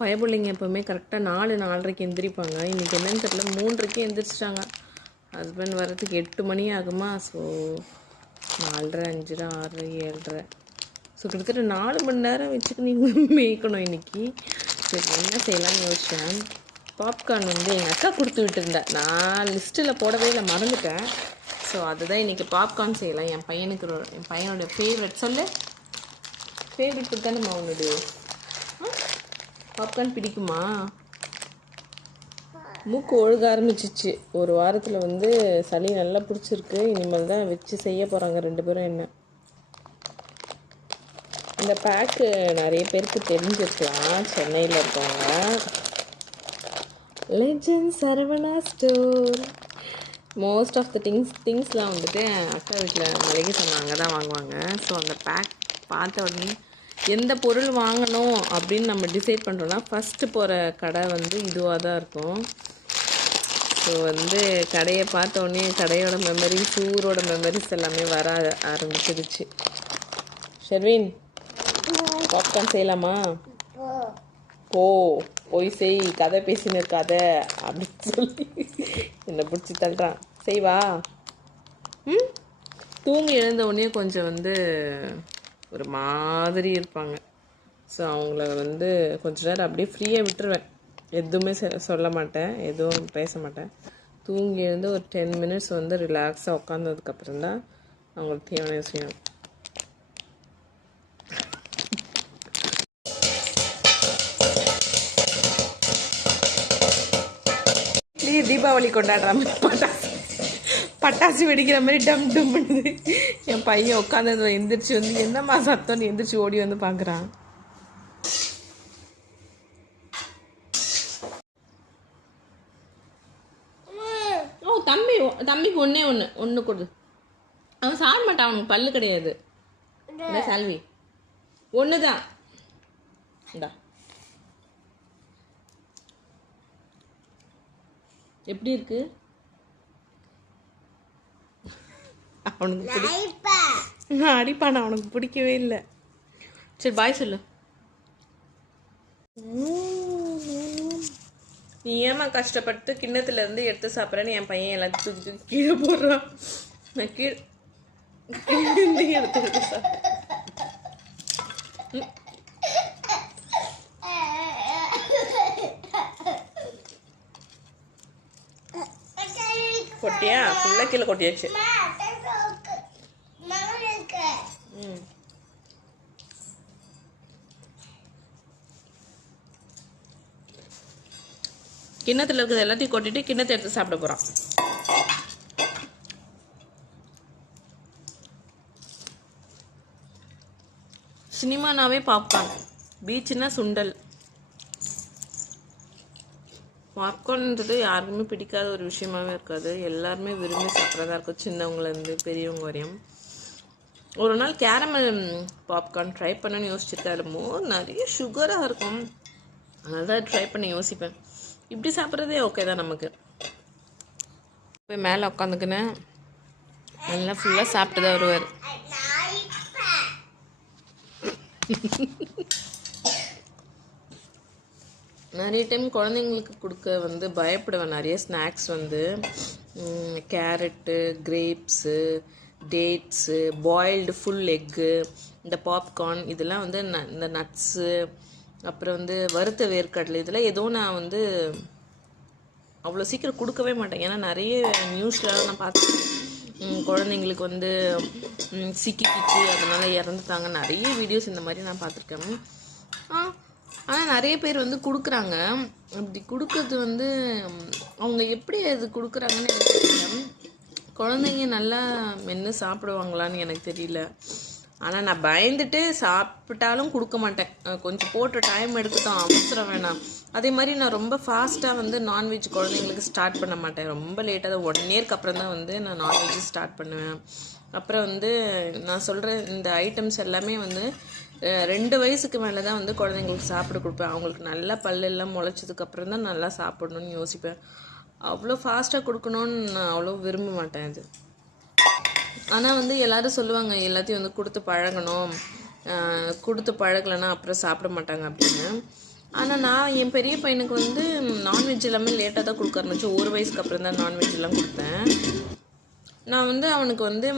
பயப்பிள்ளைங்க எப்போவுமே கரெக்டாக 4-4:30 எந்திரிப்பாங்க. இன்றைக்கி என்னென்னு தெரியல 3:30 எந்திரிச்சிட்டாங்க. ஹஸ்பண்ட் வரதுக்கு 8 மணி ஆகுமா. ஸோ 4:30, 5:30, 6:30, 7:30. ஸோ கிட்டத்தட்ட 4 மணி நேரம் வச்சுக்கு நீங்கள் மேய்க்கணும் இன்றைக்கி. சரி என்ன செய்யலாம்னு யோசிச்சேன். பாப்கார்ன் வந்து எங்கள் அக்கா கொடுத்து விட்டுருந்தேன். நான் லிஸ்ட்டில் போடவே இல்லை, மறந்துட்டேன். ஸோ அதுதான் இன்றைக்கி பாப்கார்ன் செய்யலாம். என் பையனோட ஃபேவரட் சொல்லு. ஃபேவரட் ஃபுட் தானே உன்னோட பாப்கார்ன் பிடிக்குமா? மூக்கு ஒழுக ஆரம்பிச்சிச்சு. ஒரு வாரத்தில் வந்து சளி நல்லா பிடிச்சிருக்கு. இனிமேல் தான் வச்சு செய்ய போகிறாங்க 2 பேரும். என்ன இந்த பேக்கு நிறைய பேருக்கு தெரிஞ்சிருக்கலாம். சென்னையில் இருக்கவங்க legend Saravana store most of the திங்ஸ்லாம் வந்துட்டு அக்கா வீட்டில் மளிகை சாமான் அங்கே தான் வாங்குவாங்க. ஸோ அந்த பேக் பார்த்த உடனே எந்த பொருள் வாங்கணும் அப்படின்னு நம்ம டிசைட் பண்ணுறோன்னா ஃபஸ்ட்டு போகிற கடை வந்து இதுவாக தான் இருக்கும். ஸோ வந்து கடையை பார்த்தோன்னே கடையோட மெமரிஸ், ஊரோட மெமரிஸ் எல்லாமே வர ஆரம்பிச்சிருச்சு. ஷெர்வின், பாப்கார்ன் செய்யலாமா? போய் செய், கதை பேசின்னு இருக்காத அப்படின்னு சொல்லி என்னை பிடிச்சி தள்ளுறான். செய்வா. தூங்கி எழுந்த உடனே கொஞ்சம் வந்து ஒரு மாதிரி இருப்பாங்க. ஸோ அவங்கள வந்து கொஞ்ச நேரம் அப்படியே ஃப்ரீயாக விட்டுருவேன். எதுவுமே சொல்ல மாட்டேன், எதுவும் பேச மாட்டேன். தூங்கி எழுந்து ஒரு 10 மினிட்ஸ் வந்து ரிலாக்ஸாக உட்காந்ததுக்கப்புறம் தான் அவங்களுக்கு தேவையான விஷயம். தீபாவளி கொண்டாடுற மாதிரி பட்டாசு வெடிக்கிற மாதிரி டம் டம் பண்ணுது. என் பையன் உட்காந்து எந்திரிச்சு வந்து என்னம்மா சத்தம்னு எந்திரிச்சு ஓடி வந்து பார்க்குறான். ஓ தம்பிக்கு ஒன்று கொடு. அவன் சாப்பிட மாட்டான், அவனுக்கு பல்லு கிடையாது. சால்வி ஒன்று தான். இந்தா எப்படி இருக்கு? அவனுக்கு அடிப்பான, அவனுக்கு பிடிக்கவே இல்லை. சரி பாய் சொல்லு. நீ ஏமா கஷ்டப்பட்டு கிண்ணத்துல இருந்து எடுத்து சாப்பிட்றேன்னு என் பையன் எல்லாத்தையும் தூக்கி கீழே போடுறான். நான் கீழே எடுத்து சாப்பிட்றேன். கொட்டியா? ஃபுல்லாக கீழே கொட்டியாச்சு. கிண்ணத்தில் இருக்கிறது எல்லாத்தையும் கொட்டிட்டு கிண்ணத்தை எடுத்து சாப்பிட போகிறான். சினிமானாவே பாப்கார்ன், பீச்சுன்னா சுண்டல். பாப்கார்ன்ன்றது யாருக்குமே பிடிக்காத ஒரு விஷயமாவே இருக்காது. எல்லாருமே விரும்பி சாப்பிட்றதா இருக்கும், சின்னவங்கலேருந்து பெரியவங்க வரையும். ஒரு நாள் கேரமல் பாப்கார்ன் ட்ரை பண்ணணும்னு யோசிச்சிருக்கேன். அதில் நிறைய சுகராக இருக்கும், அதனால தான் ட்ரை பண்ணி யோசிப்பேன். இப்படி சாப்பிட்றதே ஓகே தான் நமக்கு. போய் மேலே உட்காந்துக்கினேன், நல்லா ஃபுல்லாக சாப்பிட்டு தான் வருவார். நிறைய டைம் குழந்தைங்களுக்கு கொடுக்க வந்து பயப்படுவேன். நிறைய ஸ்நாக்ஸ் வந்து carrot, grapes, dates, boiled full egg, இந்த பாப்கார்ன், இதெல்லாம் வந்து இந்த நட்ஸு, அப்புறம் வந்து வறுத்த வேர்க்கடலை, இதெல்லாம் எதுவும் நான் வந்து அவ்வளோ சீக்கிரம் கொடுக்கவே மாட்டேன். ஏன்னா நிறைய நியூஸ்லாம் நான் பார்த்துருக்கேன், குழந்தைங்களுக்கு வந்து சிக்கிக்கிச்சு அதனால் இறந்துட்டாங்க. நிறைய வீடியோஸ் இந்த மாதிரி நான் பார்த்துருக்கேன். ஆனால் நிறைய பேர் வந்து கொடுக்குறாங்க. அப்படி கொடுக்கறது வந்து அவங்க எப்படி அது கொடுக்குறாங்கன்னு எனக்கு தெரியல. குழந்தைங்க நல்லா மென்று சாப்பிடுவாங்களான்னு எனக்கு தெரியல. ஆனால் நான் பயந்துட்டு சாப்பிட்டாலும் கொடுக்க மாட்டேன். கொஞ்சம் போட்டு டைம் எடுக்கட்டும், அவசரம் வேணாம். அதே மாதிரி நான் ரொம்ப ஃபாஸ்ட்டாக வந்து நான்வெஜ் குழந்தைங்களுக்கு ஸ்டார்ட் பண்ண மாட்டேன். ரொம்ப லேட்டாக தான் 1 இயர்க்கு அப்புறம் தான் வந்து நான் நான்வெஜ் ஸ்டார்ட் பண்ணுவேன். அப்புறம் வந்து நான் சொல்கிற இந்த ஐட்டம்ஸ் எல்லாமே வந்து 2 வயசுக்கு மேலே தான் வந்து குழந்தைங்களுக்கு சாப்பிட கொடுப்பேன். அவங்களுக்கு நல்லா பல்லெல்லாம் முளைச்சதுக்கப்புறம் தான் நல்லா சாப்பிடணும்னு யோசிப்பேன். அவ்வளோ ஃபாஸ்ட்டாக கொடுக்கணுன்னு நான் அவ்வளோ விரும்ப மாட்டேன் அது. ஆனால் வந்து எல்லோரும் சொல்லுவாங்க, எல்லாத்தையும் வந்து கொடுத்து பழகணும், கொடுத்து பழகலைன்னா அப்புறம் சாப்பிட மாட்டாங்க அப்படின்னு. ஆனால் நான் என் பெரிய பையனுக்கு வந்து நான்வெஜ் எல்லாமே லேட்டாக தான் கொடுக்க ஆரம்பிச்சேன். 1 வயசுக்கு அப்புறம் தான் நான்வெஜ் எல்லாம் கொடுத்தேன். நான் வந்து அவனுக்கு வந்து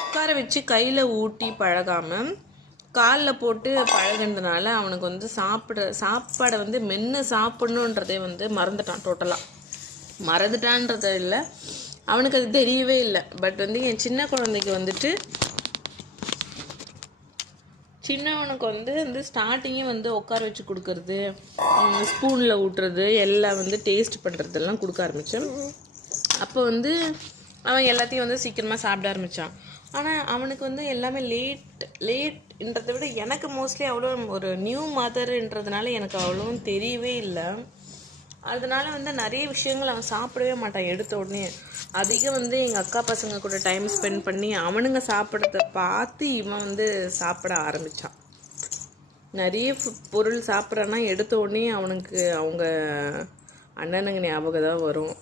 உட்கார வச்சு கையில் ஊட்டி பழகாமல் காலில் போட்டு பழகுனதுனால அவனுக்கு வந்து சாப்பாடை வந்து மென்று சாப்பிடணுன்றதே வந்து மறந்துட்டான். டோட்டலாக மறந்துட்டான்றத இல்லை, அவனுக்கு அது தெரியவே இல்லை. பட் வந்து என் சின்ன குழந்தைக்கு வந்துட்டு சின்னவனுக்கு வந்து ஸ்டார்டிங்கே வந்து உட்கார வச்சு கொடுக்கறது, ஸ்பூனில் ஊட்டுறது எல்லாம் வந்து டேஸ்ட் பண்ணுறதெல்லாம் கொடுக்க ஆரம்பித்தேன். அப்போ வந்து அவன் எல்லாத்தையும் வந்து சீக்கிரமாக சாப்பிட ஆரம்பித்தான். ஆனால் அவனுக்கு வந்து எல்லாமே லேட்ன்றதை விட எனக்கு மோஸ்ட்லி அவ்வளோ ஒரு நியூ மதர்ன்றதுனால எனக்கு அவ்வளோவும் தெரியவே இல்லை. அதனால வந்து நிறைய விஷயங்கள் அவன் சாப்பிடவே மாட்டான் எடுத்த உடனே. அதிகம் வந்து எங்கள் அக்கா பசங்க கூட டைம் ஸ்பெண்ட் பண்ணி அவனுங்க சாப்பிட்றத பார்த்து இவன் வந்து சாப்பிட ஆரம்பித்தான். நிறைய பொருள் சாப்பிட்றான்னா எடுத்த உடனே அவனுக்கு அவங்க அண்ணனுங்க ஞாபகம் தான் வரும்.